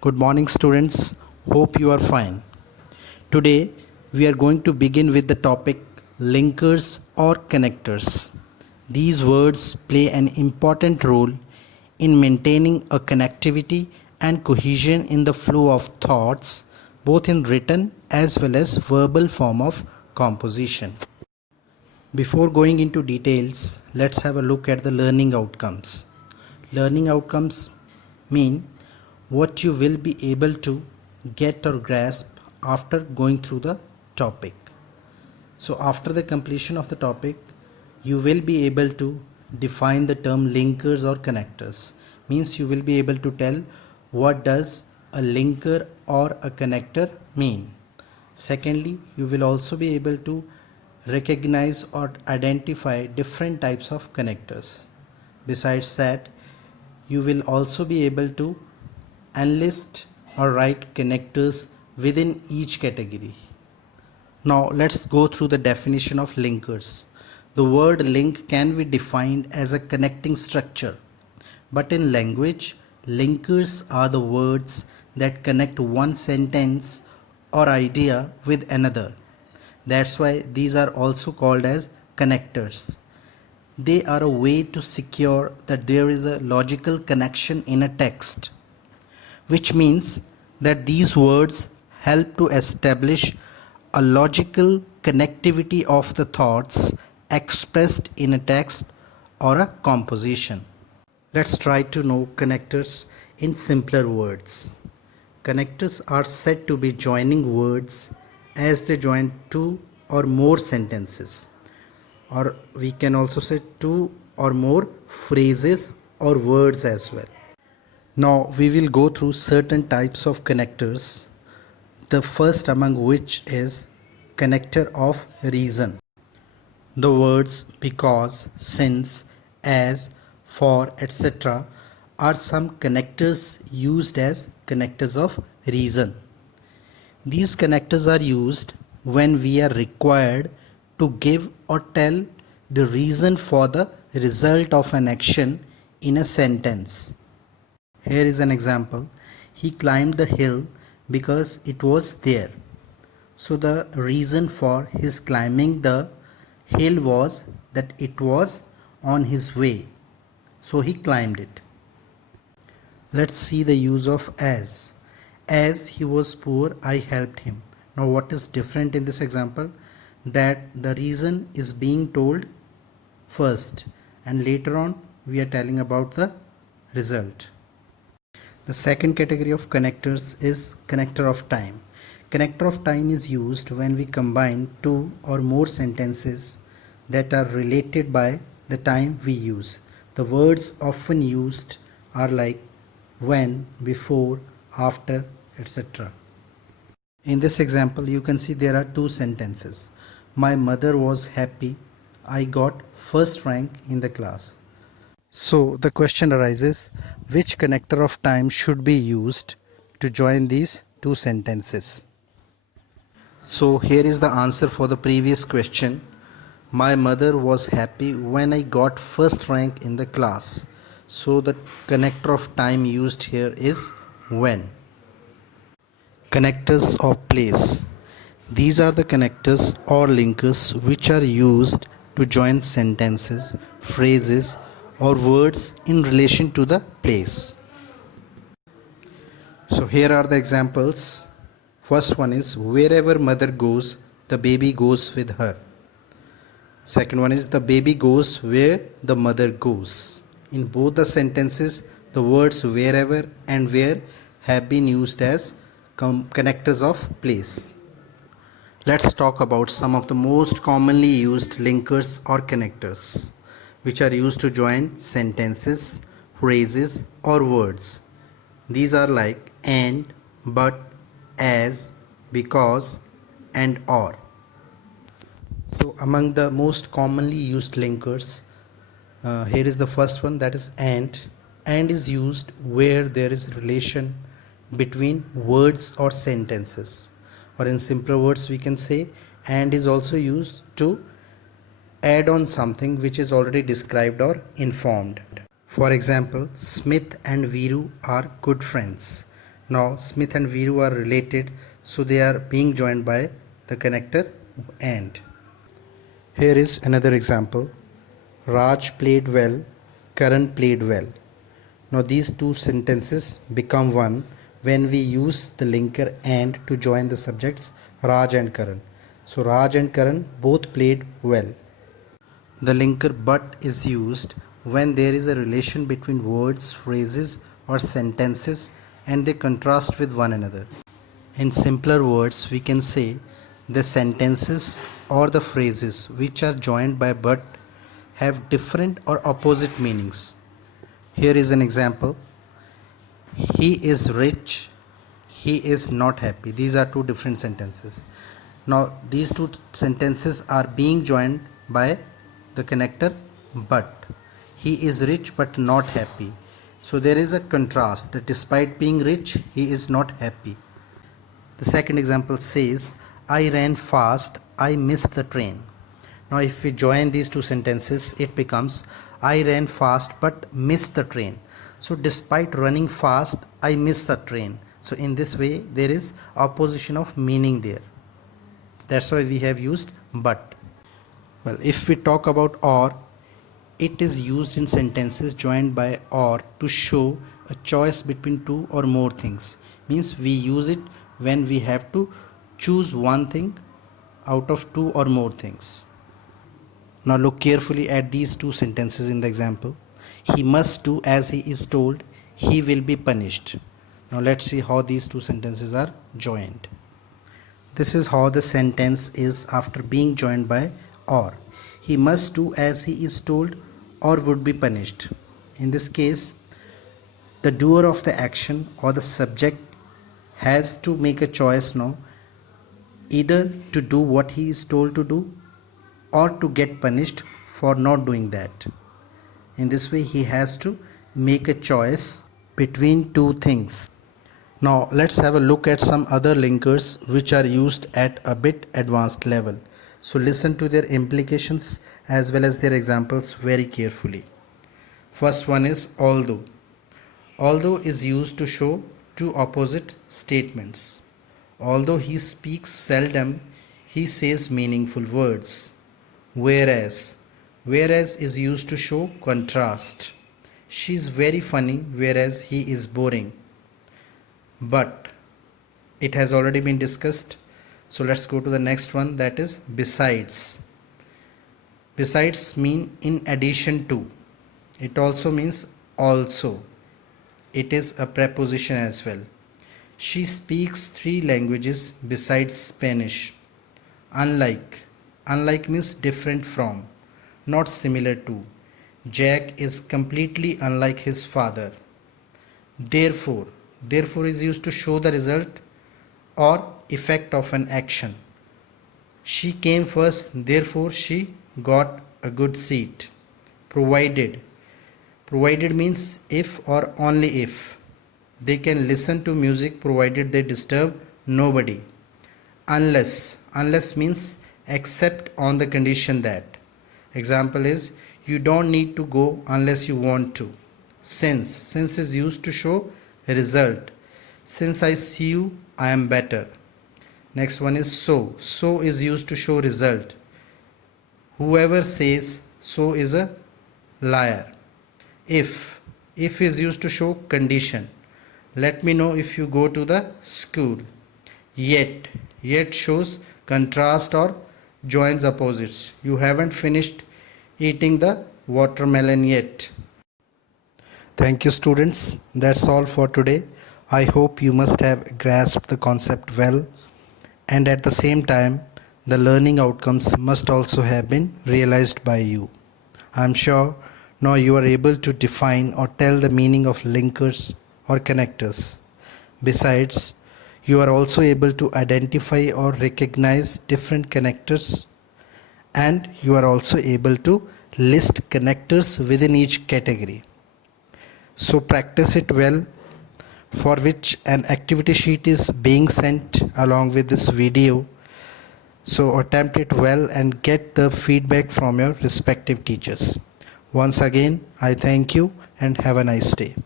Good morning, students. Hope you are fine. Today, we are going to begin with the topic linkers or connectors. These words play an important role in maintaining a connectivity and cohesion in the flow of thoughts, both in written as well as verbal form of composition. Before going into details, let's have a look at the learning outcomes. Learning outcomes mean what you will be able to get or grasp after going through the topic. So after the completion of the topic, you will be able to define the term linkers or connectors. Means you will be able to tell what does a linker or a connector mean. Secondly, you will also be able to recognize or identify different types of connectors. Besides that, you will also be able to enlist or write connectors within each category. Now let's go through the definition of linkers. The word link can be defined as a connecting structure, but in language, linkers are the words that connect one sentence or idea with another. That's why these are also called as connectors. They are a way to secure that there is a logical connection in a text, which means that these words help to establish a logical connectivity of the thoughts expressed in a text or a composition. Let's try to know connectors in simpler words. Connectors are said to be joining words as they join two or more sentences, or we can also say two or more phrases or words as well. Now we will go through certain types of connectors, the first among which is connector of reason. The words because, since, as, for, etc. are some connectors used as connectors of reason. These connectors are used when we are required to give or tell the reason for the result of an action in a sentence. Here is an example. He climbed the hill because it was there. So the reason for his climbing the hill was that it was on his way. So he climbed it. Let's see the use of as. As he was poor, I helped him. Now what is different in this example? That the reason is being told first and later on we are telling about the result. The second category of connectors is connector of time. Connector of time is used when we combine two or more sentences that are related by the time we use. The words often used are like when, before, after, etc. In this example, you can see there are two sentences. My mother was happy. I got first rank in the class. So the question arises, which connector of time should be used to join these two sentences? So here is the answer for the previous question. My mother was happy when I got first rank in the class. So the connector of time used here is when. Connectors of place. These are the connectors or linkers which are used to join sentences, phrases, or words in relation to the place. So here are the examples. First one is wherever mother goes, the baby goes with her. Second one is the baby goes where the mother goes. In both the sentences, the words wherever and where have been used as connectors of place. Let's talk about some of the most commonly used linkers or connectors which are used to join sentences, phrases or words. These are like and, but, as, because and or. So among the most commonly used linkers, here is the first one, that is and. And is used where there is relation between words or sentences, or in simpler words we can say and is also used to add on something which is already described or informed. For example, Smith and Viru are good friends. Now Smith and Viru are related, so they are being joined by the connector and. Here is another example. Raj played well, Karan played well. Now these two sentences become one when we use the linker and to join the subjects Raj and Karan. So Raj and Karan both played well. The linker but is used when there is a relation between words, phrases or sentences and they contrast with one another. In simpler words, we can say the sentences or the phrases which are joined by but have different or opposite meanings. Here is an example. He is rich, he is not happy. These are two different sentences. Now these two sentences are being joined by the connector but. He is rich but not happy. So there is a contrast that despite being rich, he is not happy. The second example says, I ran fast, I missed the train. Now if we join these two sentences, it becomes, I ran fast but missed the train. So despite running fast, I missed the train. So in this way, there is opposition of meaning there. That's why we have used but. Well, if we talk about or, it is used in sentences joined by or to show a choice between two or more things. Means we use it when we have to choose one thing out of two or more things. Now look carefully at these two sentences in the example. He must do as he is told, he will be punished. Now let's see how these two sentences are joined. This is how the sentence is after being joined by or. He must do as he is told or would be punished. In this case, the doer of the action or the subject has to make a choice now, either to do what he is told to do or to get punished for not doing that. In this way, he has to make a choice between two things. Now let's have a look at some other linkers which are used at a bit advanced level. So listen to their implications as well as their examples very carefully. First one is although. Although is used to show two opposite statements. Although he speaks seldom, he says meaningful words. Whereas. Whereas is used to show contrast. She is very funny, whereas he is boring. But. It has already been discussed. So let's go to the next one, that is besides. Besides mean in addition to. It also means also. It is a preposition as well. She speaks 3 languages besides Spanish. Unlike. Unlike means different from, not similar to. Jack is completely unlike his father. Therefore. Therefore is used to show the result or effect of an action. She came first, therefore she got a good seat. Provided. Provided means if or only if. They can listen to music provided they disturb nobody. Unless. Unless means except on the condition that. Example is, you don't need to go unless you want to. Since. Since is used to show a result. Since I see you, I am better. Next one is so. So is used to show result. Whoever says so is a liar. If. If is used to show condition. Let me know if you go to the school. Yet. Yet shows contrast or joins opposites. You haven't finished eating the watermelon yet. Thank you, students. That's all for today. I hope you must have grasped the concept well, and at the same time, the learning outcomes must also have been realized by you. I am sure now you are able to define or tell the meaning of linkers or connectors. Besides, you are also able to identify or recognize different connectors, and you are also able to list connectors within each category. So practice it well, for which an activity sheet is being sent along with this video. So attempt it well and get the feedback from your respective teachers. Once again, I thank you and have a nice day.